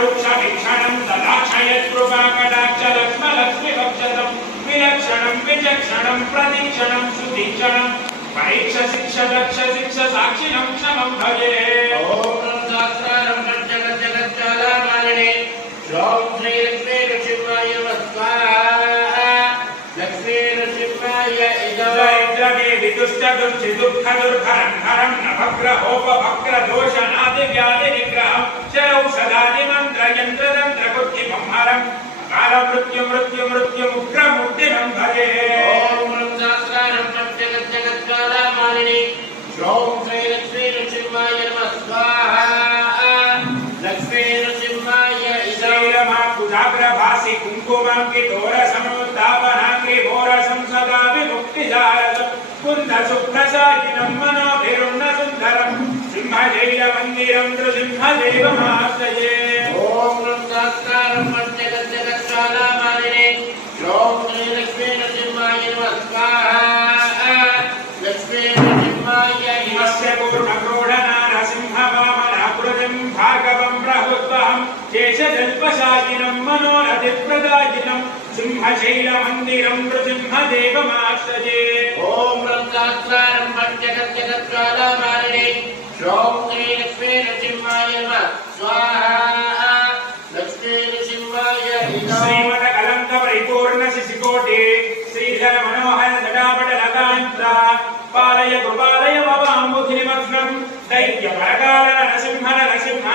रुक्षभिक्षणं ददाक्षयत्कृपाकटाक्षलक्ष्मलक्ष्मिभक्षतं विलक्षणं विचक्षणं प्रतीक्षणं सुदीक्षणं परीक्ष शिक्ष दक्ष शिक्ष साक्षिणं क्षमं भजे। ॐ सहस्रारं जगज्जगज्जालामालिने श्रों श्रीलक्ष्मी नृसिंहाय नमः स्वाहा। लक्ष्मी नृसिंहाय इदं विदुष्टदुष्टि दुःखदुर्भरं नवग्रहोपभग्रदोषादिव्याधिनिग्रहं औषधादिमन्त्रयन्त्रतन्त्रबुद्धिमंहरं कालमृत्युमृत्युमुग्रमुद्दिनं भजे। ॐ सहस्रारं जगज्जगज्जालामालिने श्रों श्रीलक्ष्मी नृसिंहाय नमः स्वाहा। लक्ष्मी नृसिंहाय इदं कुङ्कुमाङ्कितोरसमोत्तापनाङ्गिभोरसं सदा विमुक्तिदारकं कुन्दसुप्रसादिनं मनोभिरुन्नसुन्दरं सिंहजैलमन्दिरं नृसिंहदेवमाश्रये। ॐ सहस्रारं जगज्जगज्जालामालिने श्रों श्रीलक्ष्मी नृसिंहाय नमः स्वाहा। लक्ष्मी नृसिंहाय इमस्य पूर्णक्रोडनारसिंहवामनाकृतिं भार्गवं प्रहुत्वहं शेषजल्पशायिनं मनोरथिप्रदायिनं सिंहशैलमन्दिरं नृसिंहदेवमाश्रये। ॐ सहस्रारं जगज्जगज्जालामालिने श्रों श्रीलक्ष्मी नृसिंहाय नमः स्वाहा। लक्ष्मी नृसिंहाय श्रीमदकलङ्कपरिपूर्ण शिशिकोटि श्रीधर मनोहर जटापटलकान्त्र पालय कृपालय भवाम्बुधिनिमग्नं दैत्यपरकाल नरसिंह नरसिंह। ॐ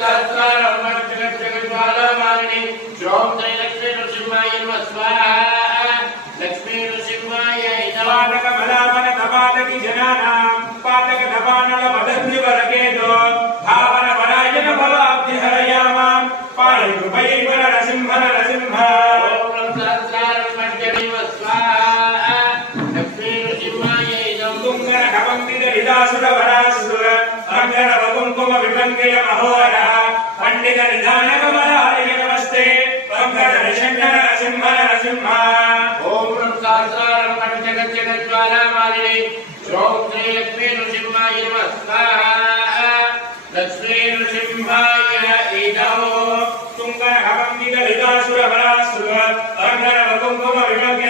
सहस्रारं जगज्जगज्जालामालिने श्रों श्रीलक्ष्मी नृसिंहाय नमः स्वाहा। लक्ष्मी नृसिंहाय इदं पातकमलापन तपातकी जनानां पातकदपानलपदद्विवरकेदो भावन परायण भवाब्धिहरयामां पालय कृपयैव नरसिंह नरसिंह। ॐ सहस्रारं नमः स्वाहा। लक्ष्मी नृसिंहाय इदं तुङ्गरकवङ्कितरिदासुरवरासुर अङ्गरवकुङ्कुमविभङ्गिलमहोरः पण्डितनिधानकमलाय नमस्ते वङ्कटनिषङ्ग नरसिंह नरसिंह। ॐ सहस्रारं जगज्जगज्जालामालिने श्रों श्रीलक्ष्मी नृसिंहाय नमः स्वाहा। लक्ष्मी नृसिंहाय इदं तुङ्गरकवङ्कितरिदासुरवरासुर अङ्गरवकुङ्कुमविभङ्गिलमहोरः